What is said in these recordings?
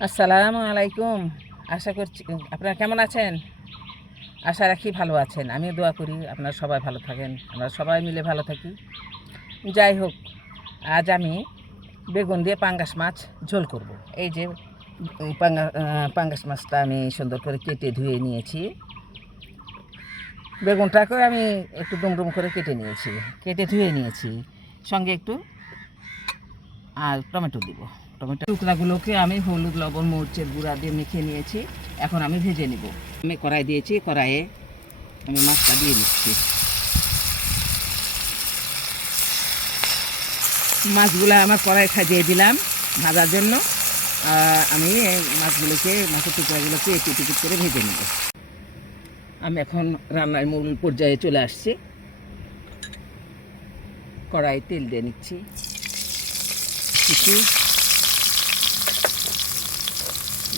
আসসালামু আলাইকুম। আশা করছি আপনারা কেমন আছেন? আশা রাখি ভালো আছেন। আমিও দোয়া করি আপনারা সবাই ভালো থাকেন। আমরা সবাই মিলে ভালো থাকি। যাই হোক, আজ আমি বেগুন দিয়ে পাঙ্গাস মাছ ঝোল করব। এই যে পাঙ্গাস মাছটা আমি সুন্দর করে কেটে ধুয়ে নিয়েছি। বেগুনটাকেও আমি একটু ডুমডুম করে কেটে নিয়েছি, কেটে ধুয়ে নিয়েছি। সঙ্গে একটু টমেটো দিব। টমেটো টুকরাগুলোকে আমি হলুদ, লবণ, মরিচের গুঁড়া দিয়ে মেখে নিয়েছি। এখন আমি ভেজে নিব। আমি কড়াই দিয়েছি, কড়াইয়ে আমি মাছটা দিয়ে নিচ্ছি। মাছগুলো আমার কড়াই সাজিয়ে দিলাম ভাজার জন্য। আমি মাছের টুকরাগুলোকে একটু একটু করে ভেজে নেব। আমি এখন রান্নার মূল পর্যায়ে চলে আসছি। কড়াই তেল দিয়ে নিচ্ছি কিছু,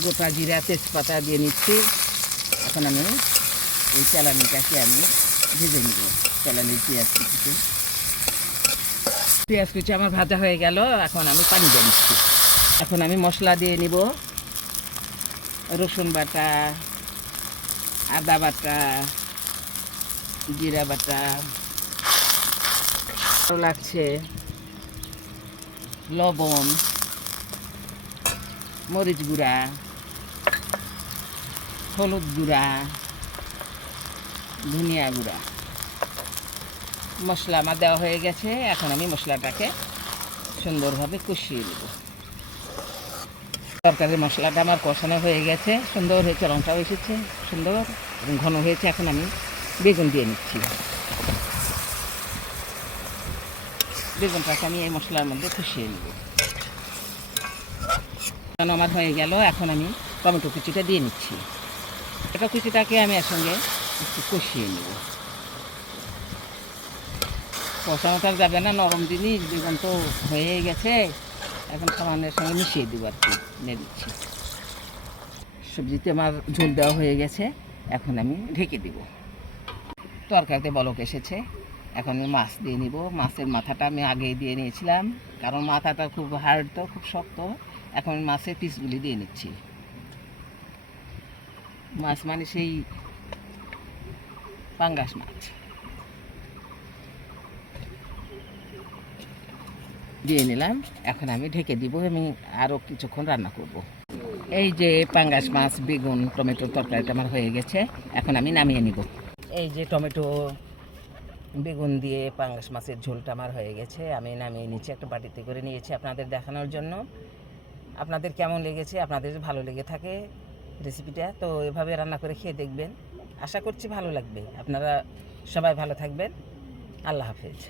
গোটা জিরা, তেজপাতা দিয়ে নিচ্ছি। এখন আমি এই চালানিটাকে আমি ভেজে নিব। চালানির পেঁয়াজ কুচি আমার ভাজা হয়ে গেল। এখন আমি পানি দিয়ে নিচ্ছি। এখন আমি মশলা দিয়ে নিব। রসুন বাটা, আদা বাটা, জিরা বাটা, লাগছে লবণ, মরিচ গুঁড়া, হলুদ গুঁড়া, ধনিয়া গুঁড়া। মশলা আমার দেওয়া হয়ে গেছে। এখন আমি মশলাটাকে সুন্দরভাবে কষিয়ে নেব। তরকারির মশলাটা আমার কষানো হয়ে গেছে, সুন্দর হয়েছে, রঙটাও এসেছে সুন্দর এবং ঘন হয়েছে। এখন আমি বেগুন দিয়ে নিচ্ছি। বেগুনটাকে আমি এই মশলার মধ্যে কষিয়ে নেব। আমার হয়ে গেল। এখন আমি টমেটো কুচিটা দিয়ে নিচ্ছি। টমেটো কুচিটাকে আমি এর সঙ্গে একটু কষিয়ে নেব। কষানোটা যাবে না, নরম জিনিস, বেগুন তো হয়ে গেছে। এখন সামানের সঙ্গে মিশিয়ে দেবো আর কি, নিয়ে দিচ্ছি। সবজিতে আমার ঝোল দেওয়া হয়ে গেছে। এখন আমি ঢেকে দিব। তরকারিতে বলক এসেছে। এখন আমি মাছ দিয়ে নিব। মাছের মাথাটা আমি আগেই দিয়ে নিয়েছিলাম, কারণ মাথাটা খুব হার্ড, তো খুব শক্ত। এখন আমি মাছের পিসগুলি দিয়ে নিচ্ছি। মাছ মানে সেই পাঙ্গাস মাছ দিয়ে নিলাম। এখন আমি ঢেকে দিব। আমি আরও কিছুক্ষণ রান্না করব। এই যে পাঙ্গাস মাছ, বেগুন, টমেটোর তরকারিটা আমার হয়ে গেছে। এখন আমি নামিয়ে নিব। এই যে টমেটো, বেগুন দিয়ে পাঙ্গাস মাছের ঝোলটা আমার হয়ে গেছে। আমি নামিয়ে নিচ্ছি, একটা বাটিতে করে নিয়েছি আপনাদের দেখানোর জন্য। আপনাদের কেমন লেগেছে? আপনাদের ভালো লেগে থাকে রেসিপিটা, তো এভাবে রান্না করে খেয়ে দেখবেন। আশা করছি ভালো লাগবে। আপনারা সবাই ভালো থাকবেন। আল্লাহ হাফেজ।